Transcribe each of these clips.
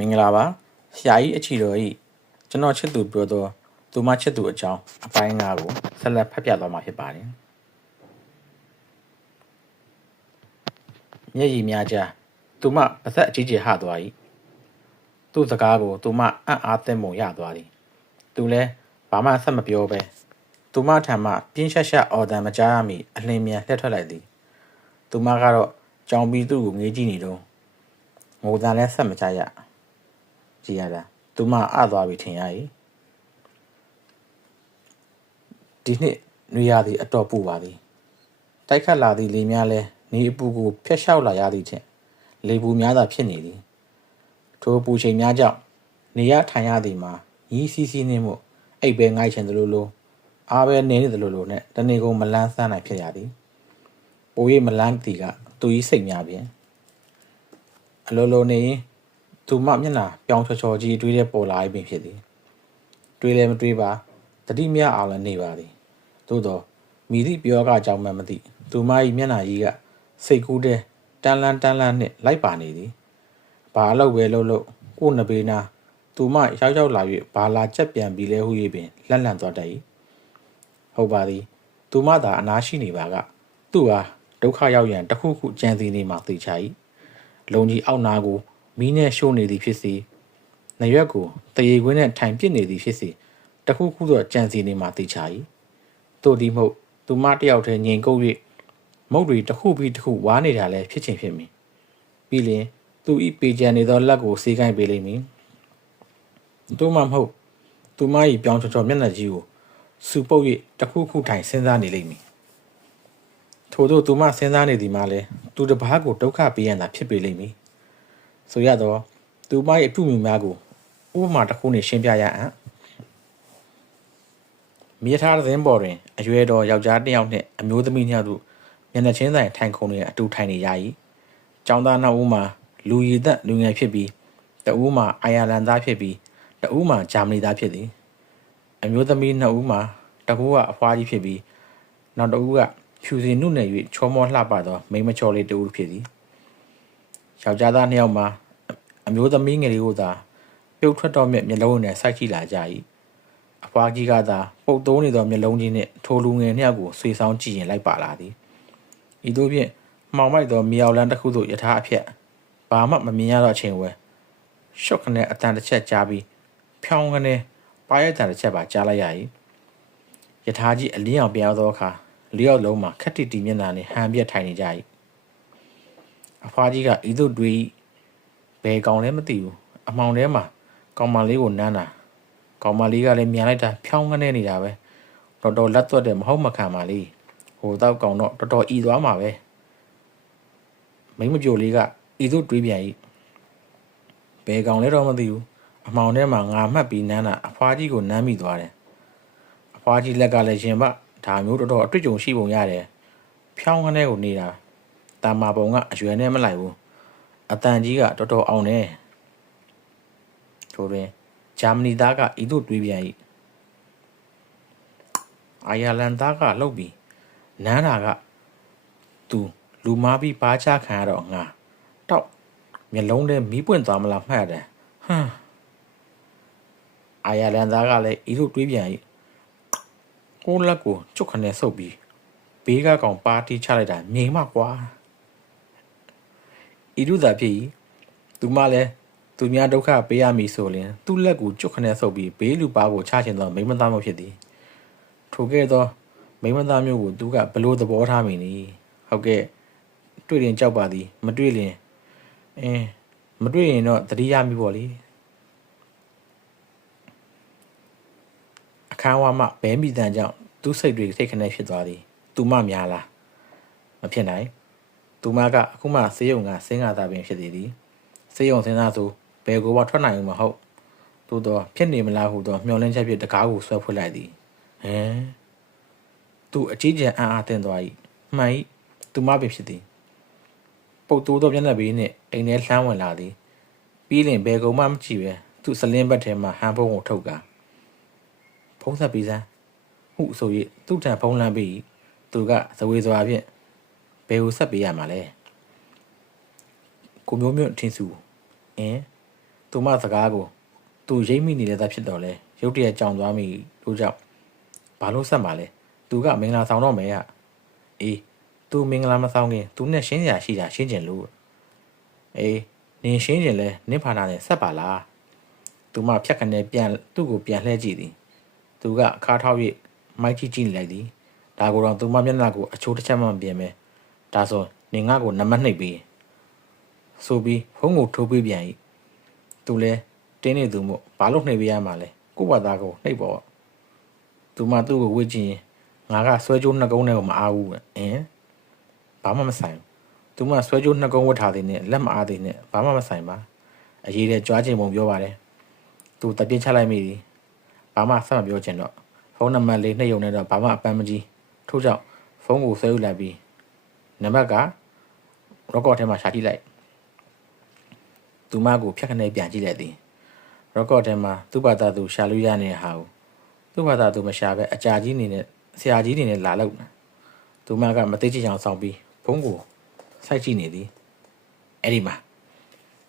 မင်္ဂလာပါဆရာကြီးအချီတော်ဤကျွန်တော်ချစ်သူပြောတော့သူမချစ်သူအကြောင်းအပိုင်း၅ကိုဆက်လက်ဖတ်ပြသွားမှာဖြစ်ပါတယ်မျက်ရည်များကြားသူမပါသက်အကြီးကြီးဟသွား၏သူ့စကားကိုသူမအံ့အားသင့်ပုံရသွားသည်သူလည်းဘာမှဆက်မပြောပဲသူမထံမှပြင်းရှက်ရှက်အော်တန်မကြားရမီအလင်းမြန်လှည့်ထွက်လိုက်သည်သူမကတော့ကြောင်ပြီးသူ့ကိုငေးကြည့်နေတော့ငိုတန်လည်းဆက်မချရကြည်ရတာသူမအသွားပြီထင်ရ၏ဒီနှစ်နွေရာသီအတော်ပူပါသည်တိုက်ခတ်လာသည့်လေများလဲနေအပူကိုဖျက်လျှောက်လာရသည်ထင်လေပူများသာဖြစ်နေသည်ထိုပူချိန်များကြောင့်နေရထိုင်ရသည်မှာညီးစီးစီးနှင်းမှုအိပ်ပဲငိုက်ချင်သလိုလိုအားပဲနေနေသလိုလိုနဲ့တနေ့ကုန်မလန်းဆန်းနိုင်ဖြစ်ရသည်ပို၍မလန်းသည်ကသူ၏စိတ်များဖြင့်အလိုလိုနေရင်သူမမျက်နှာပြောင်းချောချောကြီးတွေးတဲ့ပေါ်လာ၏ပင်ဖြစ်သည်တွေးလည်းမတွေးပါတတိမြအောင်လည်းနေပါသည်သို့တော့မိသည့်ပြောကကြောင့်မှမသိသူမ၏မျက်နှာကြီးကစိတ်ကူးတဲ့တန်းလန်းနှင့်လိုက်ပါနေသည်ဘာအလုပ်ပဲလုပ်ကိုနဘေးနာသူမရောက်လာ၍ဘာလာချက်ပြန်ပြီးလဲဟု၍ပင်လက်လန့်သွားတတ်၏ဟုတ်ပါသည်သူမသာအနာရှိနေပါကသူ့ဟာဒုက္ခရောက်ရန်တခုခုကြံစီနေမှသိချ၏လုံကြီးအောက်နာကိုမီးနဲ့ရှို့နေသည်ဖြစ်စေနရွက်ကိုတရေခွင်းနဲ့ထိုင်ပစ်နေသည်ဖြစ်စေတခုခုတော့ကြံစီနေမှသိချ၏တို့ဒီမဟုတ်သူမတယောက်တည်းငြိမ်ကုတ်၍မုတ်တွေတစ်ခုပြီးတစ်ခုဝါနေတာလည်းဖြစ်ချင်ဖြစ်မည်ပြီးလျှင်သူဤပေကြံနေသောလက်ကိုစေးကိုင်းပေးလိမ့်မည်တို့မှမဟုတ်သူမ၏ပြောင်းချောချောမျက်နှာကြီးကိုစူပုတ်၍တစ်ခုခုထိုင်စဉ်းစားနေလိမ့်မည်ထို့သောသူမစဉ်းစားနေသည်မှာလည်းသူတစ်ပါးကိုဒုက္ခပေးရန်သာဖြစ်ပေလိမ့်မည်ဆိုရတော့သူမ၏အပြုအမူများကိုဥပမာတစ်ခုနှင့်ရှင်းပြရအံ့မြေထားသင်းပေါ်တွင်အရွယ်တော်ယောက်ျားတစ်ယောက်နှင့်အမျိုးသမီးနှစ်ယောက်တို့မျက်နှာချင်းဆိုင်ထိုင်ခုံတွင်အတူထိုင်နေရ၏ကျောင်းသားနှစ်ဦးမှာလူရည်သက်လူငယ်ဖြစ်ပြီးတဦးမှာအိုင်ယာလန်သားဖြစ်ပြီးတဦးမှာဂျာမနီသားဖြစ်သည်အမျိုးသမီးနှစ်ဦးမှာတကူကအဖွားကြီးဖြစ်ပြီးနောက်တဦးကဖြူစင်နုနယ်၍ချောမောလှပသောမိန်းမချောလေးတဦးဖြစ်သည်ယောက်ျားသားနှစ်ယောက်မှာအမျိုးသမီးငယ်လေးကိုသာပြုတ်ထွက်တော့မြက်မျက်လုံးနဲ့စိုက်ကြည့်လာကြ၏အဖွားကြီးကသာပုတ်သိုးနေသောမျက်လုံးကြီးနှင့်ထိုလူငယ်နှစ်ယောက်ကိုဆွေဆောင်ကြည့်ရင်လိုက်ပါလာသည်ဤသို့ဖြင့်မှောင်မိုက်သောမြေအောက်လန်းတစ်ခုသို့ယထာအဖြက်ဘာမှမမြင်ရတော့အချိန်ဝဲရှော့ခနဲ့အတန်တစ်ချက်ကြားပြီးဖြောင်းခနဲ့ပါရိုက်တန်တစ်ချက်ပါကြားလိုက်ရ၏ယထာကြီးအလင်းအောင်ပြောင်းသောအခါလေးယောက်လုံးမှာခက်တီတီမျက်နှာနဲ့ဟန်ပြက်ထိုင်နေကြ၏အဖွားကြီးကဤသို့တွေးဘယ်ကောင်လဲမသိဘူးအမောင်ထဲမှာကောင်မလေးကိုနမ်းတာကောင်မလေးကလည်းမြန်လိုက်တာဖြောင်းခနဲ့နေတာပဲတော်တော်လက်သွက်တယ်မဟုတ်မခံပါလေဟိုတော့ကောင်တော့တော်တော်ဤသွားမှာပဲမိမပြိုလေးကဤသို့တွေးပြန်၏ဘယ်ကောင်လဲတော့မသိဘူးအမောင်ထဲမှာငါမှတ်ပြီးနမ်းတာအဖွားကြီးကိုနမ်းမိသွားတယ်အဖွားကြီးလက်ကလည်းရင်ပဒါမျိုးတော်တော်အတွေ့အကြုံရှိပုံရတယ်ဖြောင်းခနဲ့ကိုနေတာတာမာပုံကအရွယ်နဲ့မလိုက်ဘူးအတန်ကြီးကတော်တော်အောင်တယ်ထိုတွင်ဂျာမနီသားကဤသို့တွေးပြန်၏အိုင်ယာလန်သားကလှုပ်ပြီးနန်းတာကသူလူမားပြီးပါချခံရတော့ငါတောက်မျက်လုံးထဲမီးပွင့်သွားမလားမှတ်တယ်ဟမ်အိုင်ယာလန်သားကလည်းဤသို့တွေးပြန်၏ကိုလက်ကိုကျုပ်ခနဲ့ဆုပ်ပြီးဘေးကကောင်ပါတီချလိုက်တာငြိမ်မကွာဤလူသာဖြစ်၏သူမလည်းသူများဒုက္ခပေးရမည်ဆိုရင်သူ့လက်ကိုကျုပ်ခနဲ့ဆုပ်ပြီးဘေးလူပါကိုချခြင်းသောမိမသားမျိုးဖြစ်သည်ထိုကဲ့သောမိမသားမျိုးကိုသူကဘလို့သဘောထားမိနည်းဟုတ်ကဲ့တွေ့ရင်ကြောက်ပါသည်မတွေ့ရင်မတွေ့ရင်တော့တတိယမိပေါ့လေအခန်းဝါမှဘဲမိတန်ကြောင့်သူ့စိတ်တွေထိတ်ခနဲ့ဖြစ်သွားသည်သူမများလားမဖြစ်နိုင်သူမကအခုမှဆေးရုံကဆင်းလာတာပင်ဖြစ်သည်ဆေးရုံဆင်းသားဆိုဘယ်ကိုမှထွက်နိုင်မှာမဟုတ်သို့တော့ဖြစ်နေမလားဟုသောမျှော်လင့်ချက်ဖြင့်တကားကိုဆွဲဖွင့်လိုက်သည်သူအကြီးကျယ်အံ့အားသင့်သွား၏မှန်၏သူမပင်ဖြစ်သည်ပုတ်တိုးသောမျက်နှာပေးနှင့်အိမ်ထဲလှမ်းဝင်လာသည်ပြီးလင်ဘယ်ကောင်မှမကြည့်ပဲသူ့စလင်းဘက်ထဲမှဟန်ဖုံးကိုထုတ်ကာဖုံးဆက်ပြီးစမ်းဟုဆို၍သူ့ထံဖုံးလန်းပြီးသူကဇဝေစွာဖြင့်ဘယ်ကိုဆက်ပေးရမှာလဲကိုမျိုးမြင့်ထင်းစု သူမစကားကိုသူရိပ်မိနေတဲ့သားဖြစ်တော်လဲရုတ်တရက်ကြောင်သွားမိလို့ကြောင့်ဘာလို့ဆက်မှာလဲသူကမင်္ဂလာဆောင်တော့မယ်ဟာအေးသူမင်္ဂလာမဆောင်ခင်သူနဲ့ရှင်းစရာရှိတာရှင်းကျင်လို့အေးနင်ရှင်းကျင်လဲနင့်ဖာနာနဲ့ဆက်ပါလားသူမဖြတ်ခနဲ့ပြန်သူ့ကိုပြန်လှည့်ကြည့်သည်သူကအခါထောက်၍မိုက်ကြည့်ကြည့်လိုက်သည်ဒါကိုတော့သူမမျက်နှာကိုအချိုးတစ်ချက်မှမပြင်ပဲဒါဆိုနင်ငါ့ကိုနံပါတ်နှိပ်ပြီးဆိုပြီးဖုန်းကိုထိုးပေးပြန်၏သူလဲတင်းနေသူမို့ဘာလို့နှိပ်ပေးရမှာလဲကိုယ့်ဘာသာကိုနှိပ်ပေါ့သူမသူ့ကိုဝှေ့ကြည့်ရင်ငါကဆွဲကြိုးနှစ်ကုန်းနဲ့ကိုမအားဘူးဘာမှမဆိုင်သူမဆွဲကြိုးနှစ်ကုန်းဝတ်ထားသည်နဲ့လက်မအားသည်နဲ့ဘာမှမဆိုင်ပါအရေးတဲ့ကြွားခြင်းပုံပြောပါတယ်သူတပြင်းချလိုက်မိသည်ဘာမှဆက်မပြောချင်တော့ဖုန်းနံပါတ်လေးနှိပ်ရုံနဲ့တော့ဘာမှအပန်းမကြီးထို့ကြောင့်ဖုန်းကိုဆွဲယူလိုက်ပြီးနံပါတ်ကရော့ကော့ထဲမှာရှာကြည့်လိုက်သူမကိုဖြတ်ခနဲ့ပြန်ကြည့်လိုက်သည်ရော့ကော့ထဲမှာသူ့ဘာသာသူရှာလို့ရနေတဲ့ဟာကိုသူ့ဘာသာသူမရှာပဲအကြာကြီးနေနဲ့ဆရာကြီးနေနဲ့လာလို့သူမကမသိချင်အောင်ဆောင်ပြီးဖုန်းကိုစိုက်ကြည့်နေသည်အဲ့ဒီမှာ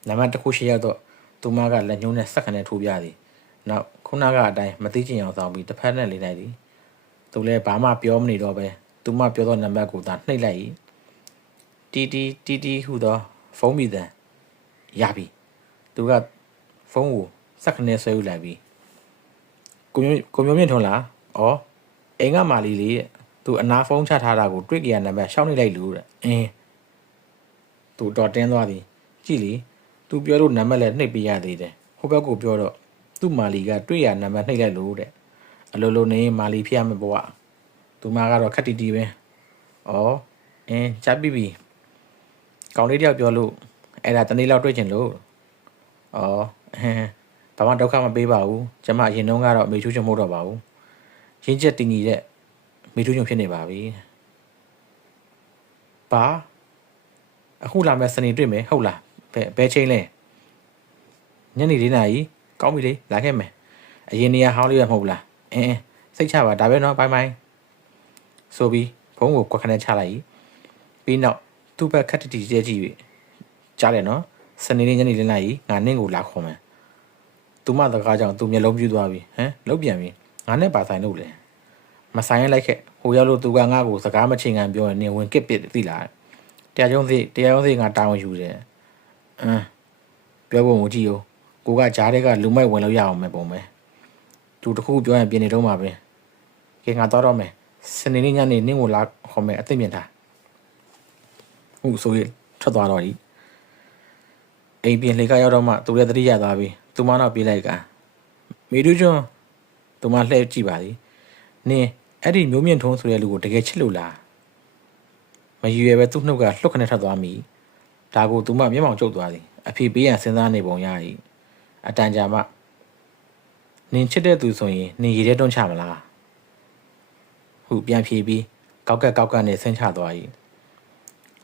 နံပါတ်တစ်ခုရှိရတော့သူမကလက်ညှိုးနဲ့စက်ခနဲ့ထိုးပြသည်နောက်ခုနကအတိုင်းမသိချင်အောင်ဆောင်ပြီးတစ်ဖက်နဲ့လေးလိုက်သည်သူလည်းဘာမှပြောမနေတော့ပဲသူမပြောသောနံပါတ်ကိုသာနှိပ်လိုက်၏တီဟူသောဖုန်းမိသံရပြီသူကဖုန်းကိုစက်ခနဲ့ဆွဲယူလိုက်ပြီးကိုမျိုးမြင့်ထွန်းလားဩအိမ်ကမာလီလေးသူအနာဖုန်းချထားတာကိုတွေ့ကြရနံပါတ်ရှောင်းနေလိုက်လို့တဲ့သူတော်တင်းသွားသည်ကြည့်လေသူပြောလို့နံပါတ်လည်းနှိပ်ပေးရသေးတယ်ဟိုဘက်ကိုပြောတော့သူ့မာလီကတွေ့ရနံပါတ်နှိပ်လိုက်လို့တဲ့အလိုလိုနေမာလီဖြစ်ရမယ်ပေါ့သူမကတော့ခက်တီတီပဲဩကြားပြီကောင်လေးတယောက်ပြောလို့အဲ့ဒါတနေ့လောက်တွေ့ချင်လို့ဘာမှဒုက္ခမပေးပါဘူးကျမအရင်တုန်းကတော့မေချူးချုံမို့တော့ပါဘူးရင်းချက်တင်ကြီးတဲ့မေချူးချုံဖြစ်နေပါပြီဘာအခုလာမဲ့စနေတွေ့မယ်ဟုတ်လားဘယ်ချိန်လဲညနေ4 နာရီကောင်းပြီလေလာခဲ့မယ်အရင်နေရာဟောင်းလေးရမဟုတ်လားစိတ်ချပါဒါပဲနော်ဘိုင်ဆိုပြီးဖုန်းကိုကွက်ခနဲ့ချလိုက်ပြီးနောက်သူ့ဘက်ခက်တီကြဲကြည့်၍ကြားတယ်နော်စနေနေ့ညနေ4 နာရီငါနင့်ကိုလာခေါ်မယ်သူမတကားကြောင့်သူမျက်လုံးပြူးသွားပြီလုတ်ပြန်ပြီငါနဲ့ပါဆိုင်လို့လေမဆိုင်ရလိုက်ခဲ့ဟိုရောက်လို့သူကငါ့ကိုစကားမချိန်ခံပြောရင်နင်ဝင်ကစ်ပစ်သိလားတရားရုံးစီငါတာဝန်ယူတယ်ပြောဖို့မကြည့်ဘူးကိုကဂျားတဲ့ကလူမိုက်ဝင်လို့ရအောင်မယ်ပုံပဲသူတခုပြောရင်ပြင်နေတော့မှာပဲကဲငါတော့တော့မယ်စနေနေ့ညနေနင့်ကိုလာခေါ်မယ်အသိမြင်တာဟုတ်ဆိုရထွက်သွားတော့ဒီအိမ်ပြင်လေကရောက်တော့မှသူလည်းတတိယသွားပြီသူမတော့ပြေးလိုက်ကမေတူးကျွန်းသူမလှည့်ကြည့်ပါသည်နင်အဲ့ဒီမျိုးမြင့်ထုံးဆိုတဲ့လူကိုတကယ်ချစ်လို့လားမယူရပဲသူ့နှုတ်ကလှုပ်ခနဲ့ထွက်သွားမိဒါကိုသူမမျက်မှောင်ကျုပ်သွားသည်အဖေပေးရန်စဉ်းစားနေပုံရ၏အတန်ကြာမှနင်ချစ်တဲ့သူဆိုရင်နင်ရေထဲတွန်းချမလားဟုပြန်ဖြေပြီးကောက်ကနဲ့ဆင်းချသွား၏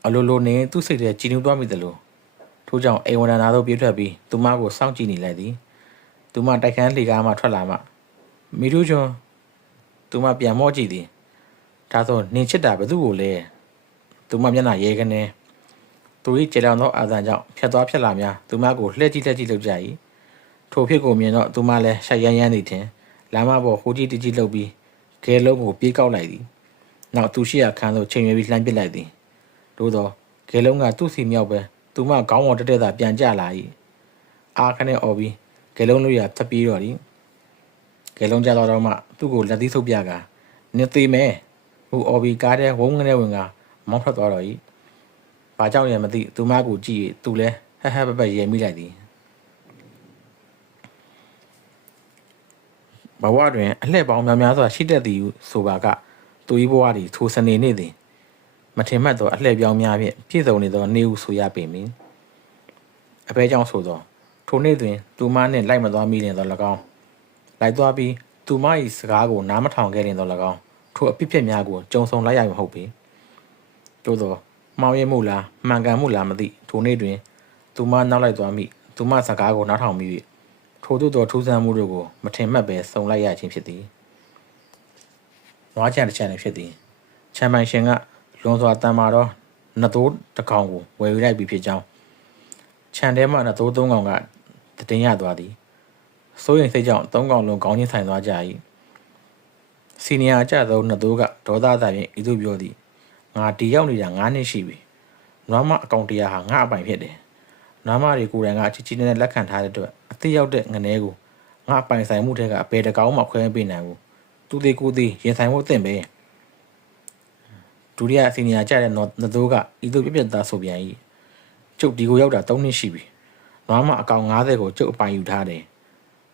အလိုလိုနင်သူ့စိတ်ထဲကြည်နူးသွားမိတယ်လို့ထို့ကြောင့်အိမ်ဝန်ထမ်းသားတို့ပြေးထွက်ပြီးသူမကိုစောင့်ကြည့်နေလိုက်သည်သူမတိုက်ခန်းလှေကားမှထွက်လာမှမီထူးချွန်းသူမပြန်မော့ကြည့်သည်ဒါဆိုနင်ချစ်တာဘယ်သူ့ကိုလဲသူမမျက်နှာရဲကနေသူ၏ကြေလောင်သောအာဇန်ကြောင့်ဖြတ်သွားဖြတ်လာများသူမကိုလှည့်ကြည့်လုပ်ကြ၏ထိုဖြစ်ကိုမြင်တော့သူမလည်းရှက်ရမ်းသည်ထင်လမ်းမပေါ်ဟိုကြည့်တကြည့်လုပ်ပြီးကဲလုံးကိုပြေးကောက်လိုက်သည်နောက်သူရှိရာခန်းသို့ချိန်ရွယ်ပြီးလှမ်းပစ်လိုက်သည်သို့သောကဲလုံးကသူ့စီမြောက်ပဲသူမခေါင်းပေါ်တက်သာပြန်ကျလာ၏အားခနဲ့អော်ပြီးကဲလုံးလို့ရထပ်ပြေးတော့သည်ကဲလုံးကြတော့မှသူ့ကိုလက်သီးဆုပ်ပြကနင်သေးမယ်ဟိုអော်ပြီးကားထဲဝုန်းငနဲ့ဝင်ကမောင်းထွက်သွားတော့၏ဘာကြောင့်လဲမသိသူမကိုကြည့်၍သူလည်းဟဟပရဲမိလိုက်သည်ဘဝတွင်အလှည့်ပေါင်းများစွာရှိတတ်သည်ဆိုပါကသူ၏ဘဝသည်ထိုစနေနေ့သည်မထင်မှတ်သောအလှည့်ပြောင်းများဖြင့်ပြည့်စုံနေသောနေ့ဟုဆိုရပေမည်အဘဲကြောင့်ဆိုသောထိုနေ့တွင်သူမနှင့်လိုက်မသွားမိနေသော၎င်းလိုက်သွားပြီးသူမ၏စကားကိုနားမထောင်ခဲ့နေသော၎င်းထိုအဖြစ်များကိုကြုံဆုံလိုက်ရမဟုတ်ပေသို့သောမှောင်ရမှုလားမှန်ကန်မှုလားမသိထိုနေ့တွင်သူမနောက်လိုက်သွားမိသူမစကားကိုနားထောင်မိ၍ထို့သောထူးဆန်းမှုတို့ကိုမထင်မှတ်ပဲစုံလိုက်ရခြင်းဖြစ်သည်နွားချံတစ်ချံဖြစ်သည်ချမ်းပိုင်ရှင်ကလွန်စွာတန်မာတော့နှစ်သိုးတစ်ကောင်ကိုဝယ်ယူလိုက်ပြီးဖြစ်ကြောင်းခြံထဲမှနှစ်သိုးသုံးကောင်က တင်ရသွားသည်စိုးရင်စိတ်ကြောင့်သုံးကောင်လုံးခေါင်းချင်းဆိုင်သွားကြ၏စီနီယာအကြဆုံးနှစ်သိုးကဒေါသသာဖြင့်ဤသို့ပြောသည်ငါဒီရောက်နေတာ9နှစ်ရှိပြီနွားမအကောင့်တရားဟာငါအပိုင်ဖြစ်တယ်နွားမတွေကိုယ်တိုင်ကချီချီနဲ့လက်ခံထားတဲ့အတွက်အသိရောက်တဲ့ငနေကိုငါအပိုင်ဆိုင်မှုတွေကဘယ်တကောင်မှခွဲမပေးနိုင်ဘူးသူသေးကိုသေးရင်ဆိုင်မှုအသင့်ပဲဒုတိယစီနီယာကြတဲ့နှစ်သိုးကဤသို့ပြပြသားဆိုပြန်၏ကျုပ်ဒီကိုရောက်တာ3နှစ်ရှိပြီနွားမအကောင်90ကိုကျုပ်အပိုင်ယူထားတယ်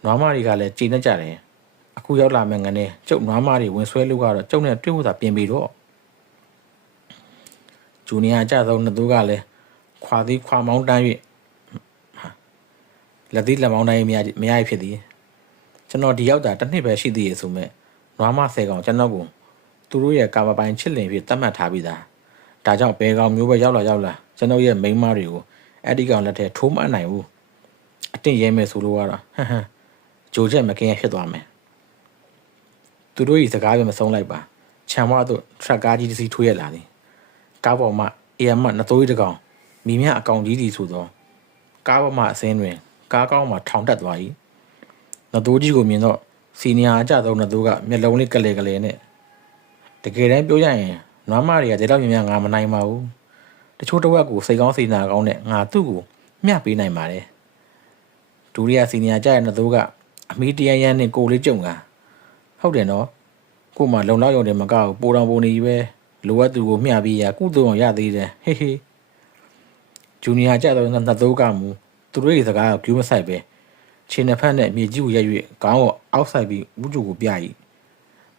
နွားမတွေကလည်းကြည်နေကြတယ်အခုရောက်လာမယ်ငနေကျုပ်နွားမတွေဝင်ဆွဲလို့ကတော့ကျုပ်နဲ့တွေ့ဖို့သာပြင်ပြီးတော့ဂျူနီယာကြဆုံးနှစ်သိုးကလည်းခွာသည်ခွာမောင်းတန်း၍လက်သီးလက်မောင်းတိုင်းမရဖြစ်သည်ကျွန်တော်ဒီရောက်တာတစ်နှစ်ပဲရှိသေးရဲ့ဆိုမဲ့နွားမ10ကောင်ကျွန်တော်ကိုသူတို့ရဲ့ကာမပိုင်ချစ်လင်ဖြစ်သတ်မှတ်ထားပြီးသားဒါကြောင့်ဘဲကောင်မျိုးပဲရောက်လာကျွန်တော်ရဲ့မိန်းမတွေကိုအဲ့ဒီကောင်လက်ထဲထိုးမအပ်နိုင်ဘူးအတင်းရဲမယ်ဆိုလို့ကတော့ဂျိုချက်မကင်းရဖြစ်သွားမယ်သူတို့ဤစကားပဲမဆုံးလိုက်ပါခြံဝါတို့ထရက်ကားကြီးတစ်စီးထွေးရလာသည်ကားပေါ်မှာအေယမနှစ်သိုးတစ်ကောင်မိမြအကောင်ကြီးစီဆိုသောကားပေါ်မှာအစင်းတွင်ကားကောင်းမှာထောင်တက်သွား၏နှစ်သိုးကြီးကိုမြင်တော့စီနီယာအကြဆုံးနှစ်သိုးကမျက်လုံးလေးကလေနဲ့တကယ်တမ်းပြောရရင်နွားမတွေကဒီတော့မြင်ငါမနိုင်ပါဘူးတချို့တစ်ဝက်ကိုစိတ်ကောင်းစိတ်နာကောင်းနဲ့ငါသူ့ကိုမျှပေးနိုင်ပါတယ်ဒုတိယစီနီယာကြတဲ့နှစ်သိုးကအမီတရရန်နဲ့ကိုလေးကြုံကဟုတ်တယ်နော်ကိုမှလုံလောက်ရုံနဲ့မကောက်ပိုတော်ပုံနေပဲလိုအပ်သူကိုမျှပြီးရကုသိုလ်အောင်ရသေးတယ်ဟေးဂျူနီယာကြတော့နှစ်သိုးကမူသူတို့ရဲ့စကားကိုကျူးမဆိုင်ပဲခြေနှစ်ဖက်နဲ့မြေကြီးကိုရက်၍ခေါင်းကိုအောက်ဆိုင်ပြီးဥကျူကိုပြ၏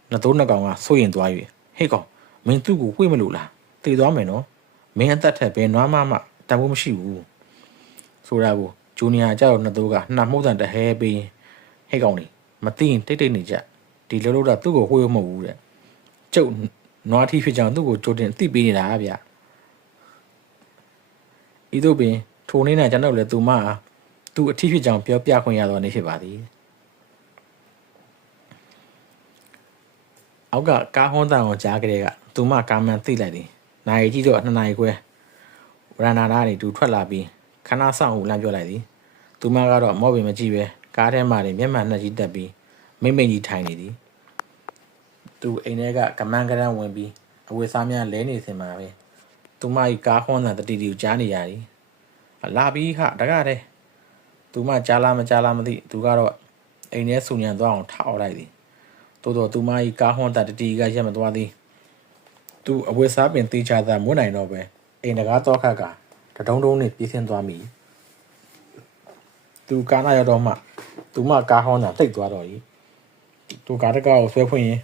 နှစ်သိုးနှစ်ကောင်ကစိုးရင်သွား၍ဟေးကောင်မင်းသူ့ကိုဝှေ့မလို့လားတည်သွားမယ်နော်မင်းအသက်ထက်ပဲနွားမတန်ဖို့မရှိဘူးဆိုတာကိုဂျူနီယာကြတော့နှစ်သိုးကနှာမှုန့်တန်တဟဲပေးဟေးကောင်နေမသိရင်တိတ်နေကြဒီလိုလို့တော့သူ့ကိုဝှေ့မဟုတ်ဘူးတဲ့ကျုပ်နွားထီးဖြစ်ကြောင်သူ့ကိုကြိုတင်သိပေးနေတာဗျဤသို့ပင်ထိုနေ့၌ကျွန်တော်လည်းသူမသူ့အထီးဖြစ်ကြောင်ပြောပြခွင့်ရသောနေ့ဖြစ်ပါသည်အောက်ကကားဟွန်းတန်ကိုကြားကြတဲ့ကသူမကာမန်သိလိုက်သည်နိုင်ကြီးတော့2နာရီခွဲဝရဏာကနေသူထွက်လာပြီးခဏဆောင်ကိုလမ်းပြောလိုက်သည်သူမကတော့မော့ပင်မကြည့်ပဲကားထဲမှာနေမျက်မှန်နှက်ကြီးတက်ပြီးမိမ့်ကြီးထိုင်နေသည်သူအိမ်ထဲကကမန်းကရန်ဝင်ပြီးအဝတ်စားများလဲနေစင်မှာပဲသူမကြီးကားဟွန်းတန်တတီတီကိုကြားနေရသည်လာပြီးဟာတကားတဲ့သူမကြားလားမကြားလားမသိသူကတော့အိမ်ထဲဆူညံသွားအောင်ထောက်လိုက်သည်တိုးတော့သူမကြီးကားဟွန်းတန်တတီကရက်မသွားသည်သူအဝတ်စားပင်တေးချတာမွတ်နိုင်တော့ပဲအိမ်တကားတော့ခတ်ကတဒုံဒုံနဲ့ပြေးဆင်းသွားမိသူကားနာရောက်တော့မှသူမကားဟွန်းတန်တိတ်သွားတော့၏သူကားတကားကိုဆွဲဖွင့်ရင်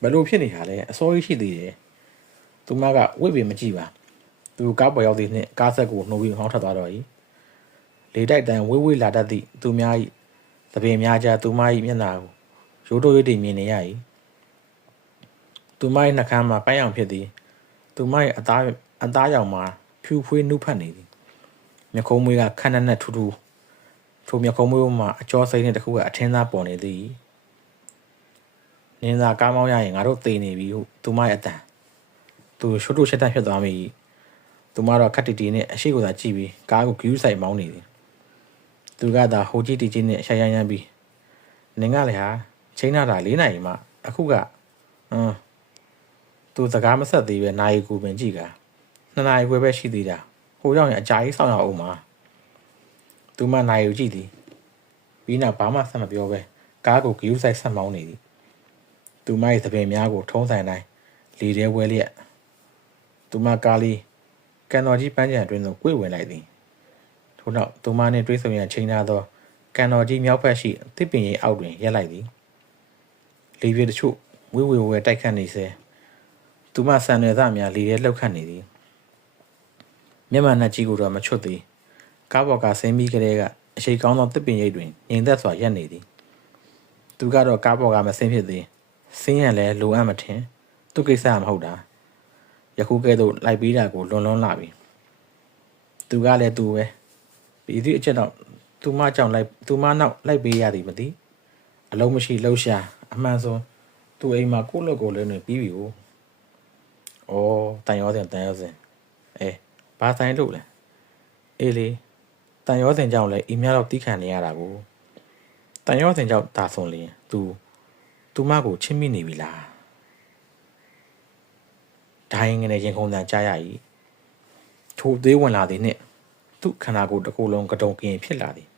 ဘယ်လိုဖြစ်နေတာလဲအစိုးရရှိသေးတယ်သူမကဝိပင်မကြည့်ပါသူကားပေါ်ရောက်သည့်နှင့်ကားဆက်ကိုနှိုးပြီးဟောင်းထွက်သွားတော့၏လေတိုက်တန်ဝေးလာတတ်သည့်သူများ၏သပင်များကြားသူမ၏မျက်နှာကိုရိုးတိုးရိုးတည်မြင်နေရ၏သူမ၏နှာခမ်းမှာပိုင်းအောင်ဖြစ်သည်သူမ၏အသားရောင်မှာဖြူဖွေးနှုတ်ဖက်နေသည်မျက်ခုံးမွေးကခန်းနဲ့ထူးထိုမျက်ခုံးမွေးမှာအကျော်စိမ့်နဲ့တခုကအထင်းသားပေါ်နေသည်နင်းသာကားမောင်းရရင်ငါတို့သေနေပြီဟုသူမရဲ့အတန်သူရှုပ်ရှက်တတ်ဖြစ်သွားမိသူမတော့ခက်တီတီနဲ့အရှိကိုသာကြည့်ပြီးကားကိုဂယူးဆိုင်မောင်းနေသည်သူကသာဟိုကြီးတီကြီးနဲ့ရှာရမ်းပြီးနင်ကလည်းဟာချိန်နာတာ4နာရီမှအခုကသူစကားမဆက်သေးပဲနာရီကိုပင်ကြည့်က2နာရီခွဲပဲရှိသေးတာဟိုရောက်ရင်အကြာကြီးဆောင်ရအောင်မှာသူမနာရီကိုကြည့်သည်ပြီးနောက်ဘာမှဆက်မပြောပဲကားကိုဂယူးဆိုင်ဆက်မောင်းနေသည်သူမရဲ့သပင်များကိုထုံးဆိုင်တိုင်းလေထဲဝဲလျက်သူမကားလေးကန်တော်ကြီးပန်းချံအတွင်းသို့ကွေ့ဝင်လိုက်သည်ထို့နောက်သူမနှင့်တွေ့ဆုံရန်ချိန်ထားသောကန်တော်ကြီးမြောက်ဘက်ရှိသစ်ပင်ရိပ်အောက်တွင်ရပ်လိုက်သည်လေပြေတချို့ဝဲတိုက်ခတ်နေစေသူမဆန်ရွယ်သားများလေထဲလှုပ်ခတ်နေသည်မျက်မှန်နှက်ကြီးကိုတော့မချွတ်သည်ကားပေါ်ကဆင်းပြီးကလေးကအရှိကောင်းသောသစ်ပင်ရိပ်တွင်ငြိမ်သက်စွာရပ်နေသည်သူကတော့ကားပေါ်ကမဆင်းဖြစ်သည်ဆင်းရန်လဲလိုအပ်မထင်သူကိစ္စမဟုတ်တာယခုကဲ့သို့လိုက်ပြီးတာကိုလွန်လာပြီသူကလည်းသူပဲပြီးသည့်အချက်တော့သူမကြောင့်သူမနောက်လိုက်ပေးရသည်မသိအလုံးမရှိလှုပ်ရှားအမှန်ဆုံးသူအိမ်မှာကိုယ့်လက်ကိုယ်လည်းနေပြီးပြီ哦တန်ရောစင်ဘာဆိုင်လို့လဲအေးလေ တန်ရောစင်ကြောင့်လည်းအီးမြတော့တီးခံနေရတာကိုတန်ရောစင်ကြောင့်ဒါဆိုရင်သူမကိုချစ်မိနေပြီလားဒိုင်းငနဲ့ရင်ခုန်တန်ကြားရ၏ထိုအသေးဝင်လာသည်နှင့်သူ့ခန္ဓာကိုယ်တစ်ခုလုံးကတုံကင်ဖြစ်လာသည်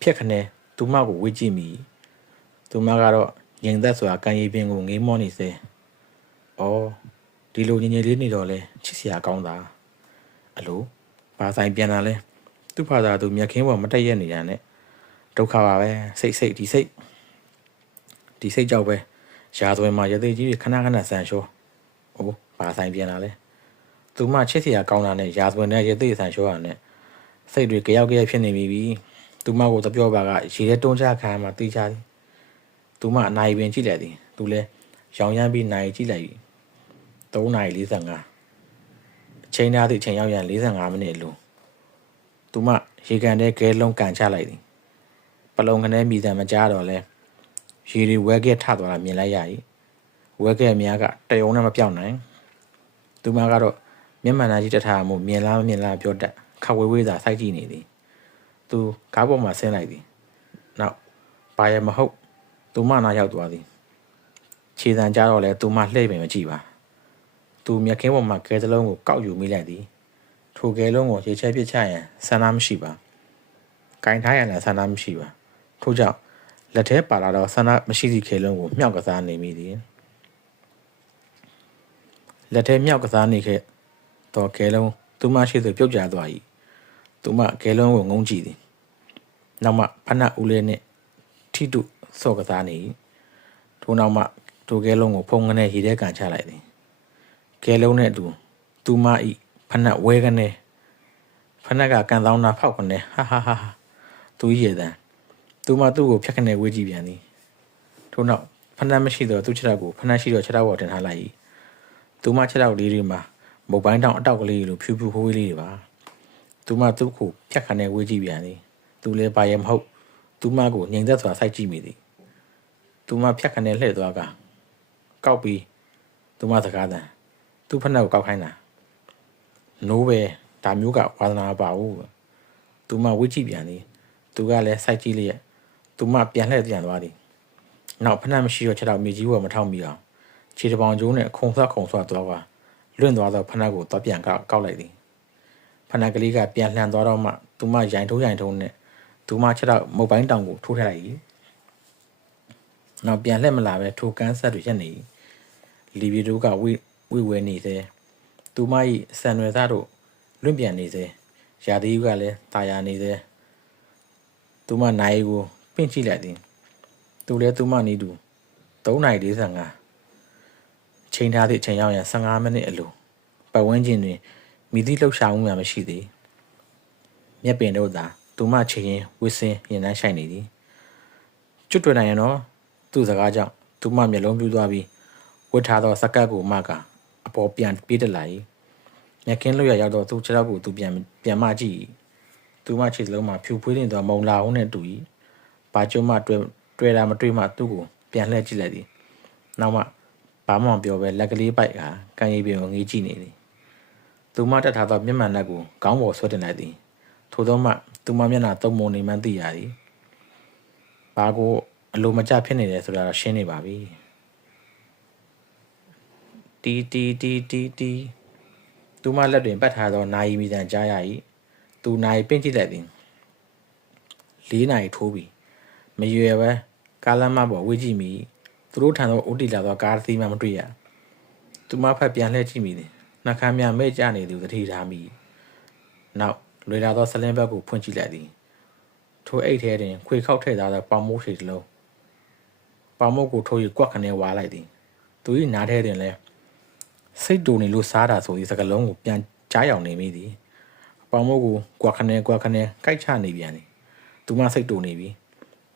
ဖြက်ခနဲသူမကိုဝေ့ကြည့်မိသူမကတော့ငြိမ်သက်စွာကံရည်ပင်ကိုငေးမောနေစေအော်ဒီလိုငြိမ်ငြိမ်လေးနေတော့လဲချစ်စရာကောင်းတာအလိုဘာဆိုင်ပြန်လာလဲသူ့ဖာသာသူမြက်ခင်းပေါ်မတက်ရက်နေတာနဲ့ဒုက္ခပါပဲစိတ်ဒီစိတ်ကြောက်ပဲရာဇဝင်မှာရသေးကြီးတွေခဏခဏဆန်လျှောအိုးဘာဆိုင်ပြန်လာလဲသူမချစ်စရာကောင်းတာနဲ့ရာဇဝင်နဲ့ရသေးဆန်လျှောတာနဲ့စိတ်တွေကြောက်ဖြစ်နေပြီသူမကိုသပြောပါကရေထဲတွန်းချခံမှတီးချသည်သူမအနာရီပင်ကြည့်လိုက်သည်သူလဲရောင်ရမ်းပြီးနိုင်ကြည့်လိုက်3:45အချိန်သားသည့်အချိန်ရောက်ရန်45မိနစ်အလိုသူမရေကန်ထဲကဲလုံးကန်ချလိုက်သည်ပလုံကနေမိတံမကြားတော့လဲရေတွေဝဲကဲထသွားတာမြင်လိုက်ရ၏ဝဲကဲအများကတယုံနဲ့မပြောင်းနိုင်သူမကတော့မျက်မှန်သားကြီးတထားမှုမြင်လားမမြင်လားပြောတတ်ခဝေးဝေးသာစိုက်ကြည့်နေသည်သူကားပေါ်မှာဆင်းလိုက်သည်နောက်ဘာရမဟုတ်သူမနာရောက်သွားသည်ခြေတံကြားတော့လဲသူမလှည့်ပင်မကြည့်ပါသူမြက်ခင်းပေါ်မှာကဲစလုံးကိုကောက်ယူမိလိုက်သည်ထိုကဲလုံးကိုရေချဲပစ်ချရန်ဆန္ဒမရှိပါကင်ထားရန်လည်းဆန္ဒမရှိပါထို့ကြောင့်လက်ထဲပါလာတော့ဆန္ဒမရှိသည့်ခဲလုံးကိုမြောက်ကစားနေမိသည်လက်ထဲမြောက်ကစားနေခဲ့တော့ကဲလုံးသူမရှိသူပြုတ်ကျသွား၏သူမကဲလုံးကိုငုံကြည့်သည်နောက်မှဖနက်ဦးလေးနှင့်ထိတုစော့ကစားနေထို့နောက်မှထိုကဲလုံးကိုဖုံငနဲ့ရေထဲကန်ချလိုက်သည်ကဲလုံးနဲ့အတူသူမဤဖနက်ဝဲကနေဖနက်ကကန်တောင်းတာဖောက်ကနေဟာသူရည်တန်သူမသူ့ကိုဖြတ်ခနဲ့ဝေးကြည့်ပြန်သည်ထို့နောက်ဖနက်မရှိတော့သူ့ခြေထောက်ကိုဖနက်ရှိတော့ခြေထောက်ပေါ်တင်ထားလိုက်၏သူမခြေထောက်လေးတွေမှာမုတ်ပိုင်းတောင်အတောက်ကလေးလိုဖြူဖြူဟိုးလေးတွေပါသူမသူ့ကိုဖြတ်ခနဲ့ဝေးကြည့်ပြန်သည်သူလည်းပါရမဟုတ်သူမကိုငြိမ်သက်စွာစိုက်ကြည့်မိသည်သူမဖြတ်ခနဲ့လှည့်သွားကကောက်ပြီးသူမစကားတန်သူ့ဖနက်ကိုကောက်ခိုင်းတာနိုးပဲဒါမျိုးကဝါသနာပါဘူးသူမဝေးကြည့်ပြန်သည်သူကလည်းစိုက်ကြည့်လျက်သူမပြန်လှည့်ပြန်သွားသည်နောက်ဖနက်မရှိတော့ခြေထောက်မြေကြီးပေါ်မထောက်မိအောင်ခြေတစ်ပေါင်ကျိုးနဲ့ခုံဆွသွားကလွင့်သွားသောဖနက်ကိုတော့ပြန်ကောက်လိုက်သည်ဖနက်ကလေးကပြန်လှန်သွားတော့မှသူမရိုင်ထုံးနဲ့သူမခြေထောက်မုတ်ပိုင်းတောင်ကိုထိုးထည့်လိုက်၏နောက်ပြန်လှည့်မလာပဲထိုကန်းဆက်တွေရက်နေ၏လီဗီတို့ကဝိဝဲနေစေသူမ၏ဆန်ရွယ်သားတို့လွင့်ပြန်နေစေရာသီကလည်းတာယာနေစေသူမနိုင်ကိုပင့်ကြည့်လိုက်သည်သူလည်းသူမနီးသူ3:45ချိန်ထားသည့်အချိန်ရောက်ရန်15မိနစ်အလိုပတ်ဝန်းကျင်တွင်မိသည့်လှုပ်ရှားမှုများမရှိသေးမျက်ပင်တို့သာသူမချရင်ဝစ်စင်းရင်နှမ်းဆိုင်နေသည်ကျွတ်တွေ့နိုင်ရန်တော့သူ့စကားကြောင့်သူမမျက်လုံးပြူးသွားပြီးဝတ်ထားသောစကတ်ကိုမှကအပေါ်ပြန်ပြေးတက်လာ၏မျက်ခင်းလွတ်ရရောက်တော့သူ့ခြေထောက်ကိုသူပြန်မကြည့်သူမခြေစလုံးမှာဖြူဖွေးနေသောမုံလာဟုံးနဲ့တူ၏ဘာကျုံမှတွေ့တာမတွေ့မှသူ့ကိုပြန်လှည့်ကြည့်လိုက်သည်နောက်မှဘာမှမပြောဘဲလက်ကလေးပိုက်ကကံရည်ပင်ကိုငေးကြည့်နေသည်သူမတက်ထားသောမျက်မှန်နှက်ကိုခေါင်းပေါ်ဆွဲတင်လိုက်သည်ထို့သောမှသူမမျက်နှာတုံမုံနေမှန်းသိရသည်ဘာကိုအလိုမကျဖြစ်နေတယ်ဆိုတာတော့ရှင်းနေပါပြီတီသူမလက်တွင်ပတ်ထားသောနာယီမီတန်ကြားရ၏သူနာယီပင့်ကြည့်လိုက်သည်4 နာရီထိုးပြီမရွယ်ပဲကားလမ်းမပေါ်ဝေးကြည့်မိသူတို့ထံသောအိုတီလာသောကားသီးမှမတွေ့ရသူမဖက်ပြန်လှည့်ကြည့်မိသည်နှာခမ်းများမဲ့ကျနေသူသတိထားမိနောက်လွေလာသောဆလင်းဘက်ကိုဖွင့်ကြည့်လိုက်သည်ထိုအိတ်ထဲတွင်ခွေခောက်ထည့်ထားသောပေါင်မိုးရှိတစ်လုံးပေါင်မိုးကိုထိုး၍ကွက်ခနဲ့ဝါလိုက်သည်သူ၏နားထဲတွင်လည်းစိတ်တူနေလို့စားတာဆိုသည့်စကားလုံးကိုပြန်ကြားရောက်နေမိသည်ပေါင်မိုးကိုကွက်ခနဲ့ကိုက်ချနေပြန်သည်သူမစိတ်တူနေပြီ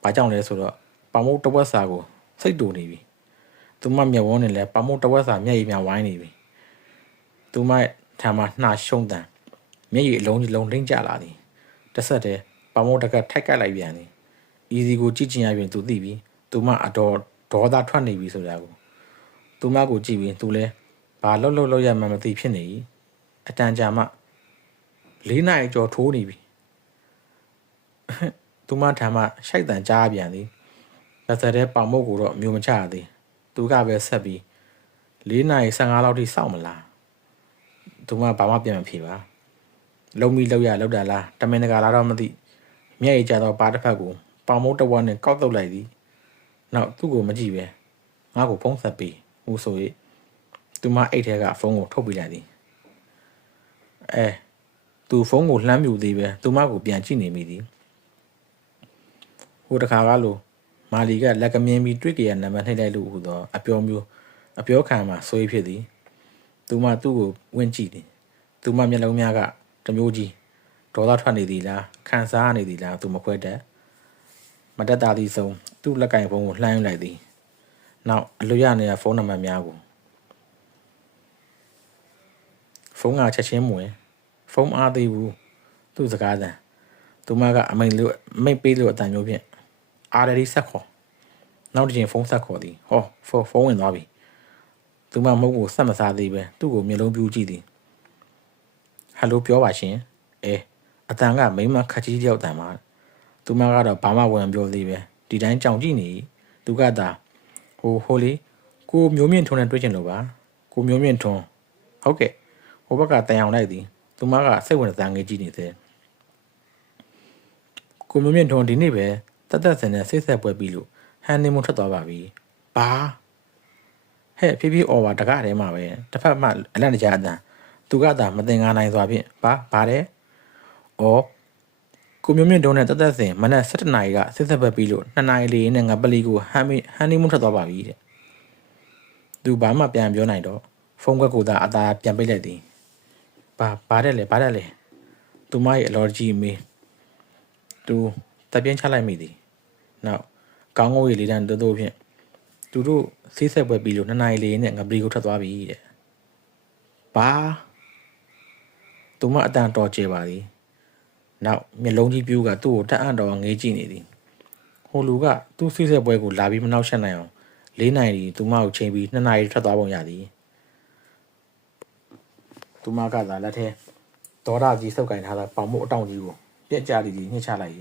ဘာကြောင့်လဲဆိုတော့ပေါင်မိုးတဝက်စာကိုစိတ်တူနေပြီသူမမျက်ဝန်းနဲ့လည်းပေါင်မိုးတဝက်စာမျက်ရည်များဝိုင်းနေပြီသူမထံမှနှာရှုံးတန်မျက်ရည်အလုံးကြီးလုံးလိမ့်ကျလာသည်တစ်ဆက်တည်းပေါင်မိုးတကထိုက်ကလိုက်ပြန်သည်အီစီကိုကြည့်ချင်ရပြင်သူသိပြီသူမအတော်ဒေါသထွက်နေပြီဆိုတာကိုသူမကိုကြည့်ပြီးသူလည်းဘာလှုပ်ရမှမသိဖြစ်နေ၏အတန်ကြာမှ4 နာရီကျော်ထိုးနေပြီ သူမထံမှရှိုက်တန်ကြားပြန်သည်လက်ဆက်တဲ့ပေါင်မုတ်ကိုတော့မျိုးမချရသည်သူကပဲဆက်ပြီး4:15လောက်ထိစောင့်မလားသူမဘာမှပြန်မဖြေပါလုံမိလောက်ရလောက်တာလားတမင်တကာလားတော့မသိမျက်ရည်ကျတော့ပါတစ်ဖက်ကိုပေါင်မုတ်တစ်ဝက်နဲ့ကောက်တုတ်လိုက်သည်နောက်သူ့ကိုမကြည့်ပဲငါ့ကိုဖုံးဆက်ပြီးဟူဆို၍သူမအိတ်ထဲကဖုန်းကိုထုတ်ပြလိုက်သည်သူဖုန်းကိုလှမ်းပြူသေးပဲသူမကိုပြန်ကြည့်နေမိသည်ဟိုတခါကလိုမာလီကလက်ကမြင်းပြီးတွေ့ကြရနံပါတ်နှိပ်လိုက်လို့ဟူသောအပြောခံမှာဆွေးဖြစ်သည်သူမသူ့ကိုဝင်ကြည့်သည်သူမမျက်လုံးများကတမျိုးကြီးဒေါသထွက်နေသည်လားခံစားနေသည်လားသူမခွဲတတ်မတက်တာသည်ဆုံးသူ့လက်ကင်ဖုန်းကိုလှမ်းယူလိုက်သည်နောက်အလွတ်ရနေတဲ့ဖုန်းနံပါတ်များကိုဖုန်းကချက်ချင်းမဝင်ဖုန်းအားသေးဘူးသူ့စကားသံသူမကအမိန်ပေးလို့အတန်မျိုးဖြင့်အားရည်ဆက်ခေါ်နောက်တစ်ချိန်ဖုန်းဆက်ခေါ်သည်ဟောဖုန်းဝင်သွားပြီသူမမုတ်ကိုဆက်မစားသေးပဲသူ့ကိုမျက်လုံးပြူးကြည့်သည်ဟယ်လိုပြောပါရှင်အတန်ကမိမခက်ကြီးတယောက်တန်မှာသူမကတော့ဘာမှဝင်ပြောသေးပဲဒီတိုင်းကြောင်ကြည့်နေသူကသာဟိုလေကိုမျိုးမြင့်ထွန်းနဲ့တွေ့ချင်လို့ပါကိုမျိုးမြင့်ထွန်းဟုတ်ကဲ့ဟိုဘက်ကတန်အောင်လိုက်သည်သူမကစိတ်ဝင်စားငေးကြည့်နေသေးကိုမျိုးမြင့်ထွန်းဒီနေ့ပဲတက်စင်နဲ့စိတ်ဆက်ပွဲပြီးလို့ဟန်နေမထွက်သွားပါပြီဘာဟဲ့ဖြည်းအော်ပါတကားထဲမှာပဲတစ်ဖက်မှအလန့်တကြားအတန်သူကသာမတင်ကားနိုင်စွာဖြင့်ဘာတဲ့ကိုမျိုးမြင့်ထွန်းနဲ့တက်စင်မနက်7:00နာရီကစိတ်ဆက်ပွဲပြီးလို့2နာရီလေးနဲ့ငါပလီကိုဟန်နေမထွက်သွားပါပြီတဲ့သူဘာမှပြန်ပြောနိုင်တော့ဖုန်းကွက်ကိုသာအသာပြန်ပိတ်လိုက်သည်ဘာတဲ့လဲသူမရဲ့အလော်ဂျီမေးသူတပ်ပြင်းချလိုက်မိသည်နောက်ကောင်းငုံရည်လေးတန်းတိုးဖြင့်သူတို့ဆေးဆက်ပွဲပြီးလို့2နာရီလေးနဲ့ငပလီကိုထွက်သွားပြီတဲ့ဘာသူမအတန်တော်ကျေပါသည်နောက်မျက်လုံးကြီးပြူးကသူ့ကိုတက်အံ့တော်ငေးကြည့်နေသည်ဟိုလူကသူ့ဆေးဆက်ပွဲကိုလာပြီးမနှောက်ယှက်နိုင်အောင်4နာရီသူမကိုချိန်ပြီး2နာရီထွက်သွားပုံရသည်သူမကသာလက်ထဲဒေါ်ရကြီးစုပ်ကင်ထားသောပေါင်မုတ်အတောင်ကြီးကိုပြက်ကြသည်ညှစ်ချလိုက်၏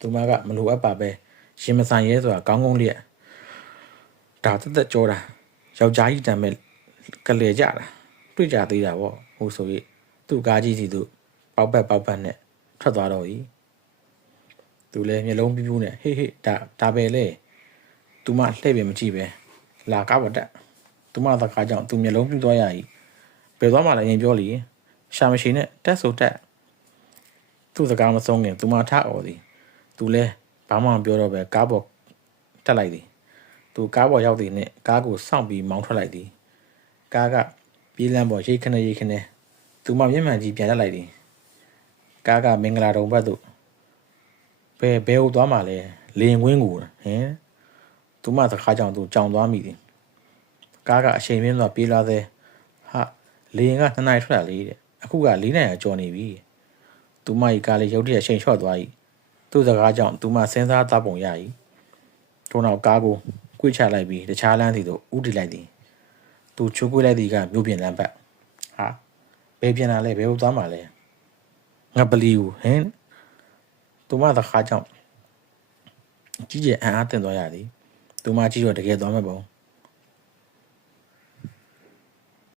သူမကမလိုအပ်ပါပဲရှင်မဆိုင်ရဲဆိုတာကောင်းလျက်ဒါတက်ကြောတာယောက်ျားကြီးတံမဲ့ကလေးကြတာတွေ့ကြသေးတာပေါ့ဟိုဆို၍သူ့ကားကြီးစီသူပေါက်ပတ်နဲ့ထွက်သွားတော့၏သူလည်းမျက်လုံးပြူးနဲ့ဟေးဒါပဲလေသူမလှည့်ပြန်မကြည့်ပဲလာကားပေါ်တက်သူမသကားကြောင့်သူမျက်လုံးပြူးသွားရ၏ဘယ်သွားမှလည်းရင်ပြောလီရှာမရှိနဲ့တက်ဆိုတက်သူ့စကားမဆုံးခင်သူမထအော်သည်သူလဲဘာမှမပြောတော့ပဲကားပေါ်တက်လိုက်သည်သူကားပေါ်ရောက်သည်နှင့်ကားကိုစောင့်ပြီးမောင်းထွက်လိုက်သည်ကားကပြေးလမ်းပေါ်ရိတ်ခနဲသူမမျက်မှန်ကြီးပြန်တက်လိုက်သည်ကားကမင်္ဂလာတုံဘက်သို့ဘယ်ဟိုသွားမှလဲလေရင်ကွင်းကိုသူမစကားကြောင့်သူကြောင်သွားမိသည်ကားကအချိန်မင်းစွာပြေးလာသေးလေရင်က2နာရီထွက်လာလေတဲ့အခုက4နာရီကျော်နေပြီသူမ၏ကားလေးရုတ်တရက်ချိန်လျှော့သွား၏သူ့စကားကြောင့်သူမစဉ်းစားသားပုံရ၏ထို့နောက်ကားကိုကွေ့ချလိုက်ပြီးတခြားလမ်းစီသို့ဦးတည်လိုက်သည်သူချိုးကွေ့လိုက်သည်ကမြို့ပြင်လမ်းဘက်ဘယ်ပြန်လာလဲဘယ်ဟိုသွားမှလဲငါပလီကိုသူမစကားကြောင့်ကြီးကျယ်အံ့အားသင့်သွားရသည်သူမကြီးတော့တကယ်သွားမဲ့ပုံ